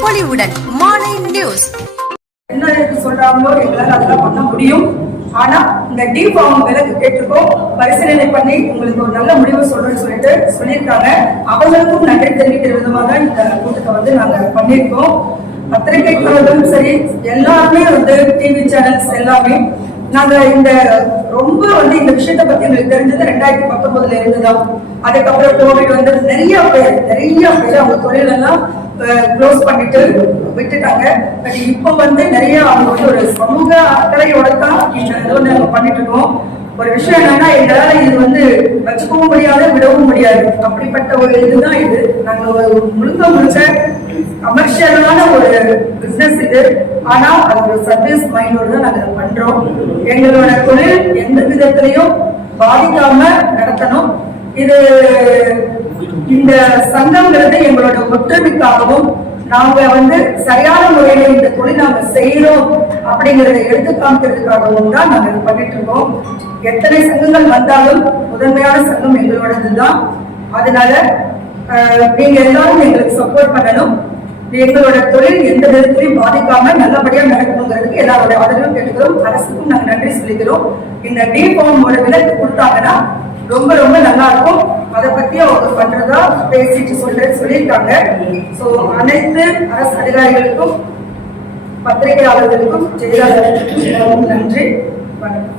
பொலிவுடன் மாலை நியூஸ். என்ன இருக்கு சொல்றாங்களோ எங்களால் அதெல்லாம் பண்ண முடியும். ஆனா இந்த டி ஃபார்ம் விலக்கு கேட்டிருக்கோம். பரிசீலனை பண்ணி உங்களுக்கு ஒரு நல்ல முடிவு சொல்றேன்னு சொல்லிட்டு சொல்லியிருக்காங்க. அவங்களுக்கும் நன்றி தெரிவிக்கிற விதமாக இந்த கூட்டத்தை வந்து நாங்க பண்ணியிருக்கோம். பத்திரிகைக்காரர்களும் சரி எல்லாருமே வந்து டிவி சேனல்ஸ் எல்லாமே நாங்க இந்த ரொம்ப வந்து இந்த விஷயத்தை பத்தி எங்களுக்கு தெரிஞ்சது ரெண்டாயிரத்தி பத்தொன்பதுல இருந்துதான். அதுக்கப்புறம் கோவிட் வந்து நிறைய பேர் நிறைய பேர் அவங்க தொழில் எல்லாம் க்ளோஸ் பண்ணிட்டு விட்டுட்டாங்க. பட் இப்போ வந்து நிறைய அவங்க வந்து ஒரு சமூக அக்கறையோட தான் இந்த இதை வந்து பண்ணிட்டு இருக்கோம். ஒரு விஷயம் என்னன்னா எங்களால இது வந்து வச்சுக்கவும் முடியாது விடவும் முடியாது. அப்படிப்பட்ட ஒரு இதுதான் இது. நாங்க ஒரு முழுக்க முழுக்க கமர்ஷியலான ஒரு பிசினஸ் இது. ஆனா அது ஒரு சர்வீஸ் மைண்டோட தான் நாங்க பண்றோம். எங்களோட தொழில் எந்த விதத்திலையும் பாதிக்காம நடத்தணும். இது இந்த சங்கம்ங்கிறது எங்களோட ஒற்றுமைக்காகவும் நாங்க வந்து சரியான முறையில இந்த தொழில் நாங்க செய்யறோம் அப்படிங்கறத எடுத்து காமிக்கிறதுக்காகவும் தான் நாங்க இது பண்ணிட்டு இருக்கோம் எத்தனை சங்கங்கள் வந்தாலும் முதன்மையான சங்கம் எங்களோடதுதான். அதனால அஹ், நீங்க எல்லாரும் எங்களுக்கு சப்போர்ட் பண்ணணும். எங்களோட தொழில் எந்த விதத்திலையும் பாதிக்காம நல்லபடியா நடக்கணுங்கிறதுக்கு எல்லாரோட ஆதரவும் கேட்டுக்கிறோம். அரசுக்கும் நாங்க நன்றி சொல்லிக்கிறோம். இந்த டீ ஃபார்ம் விலக்கு கொடுத்தாங்கன்னா ரொம்ப ரொம்ப நல்லா இருக்கும். அதை பத்தி அவங்க பண்றதா பேசிட்டு சொல்ற சொல்லியிருக்காங்க. சோ அனைத்து அரசு அதிகாரிகளுக்கும் பத்திரிகையாளர்களுக்கும் செய்தியாளர்களுக்கும் நன்றி. வணக்கம்.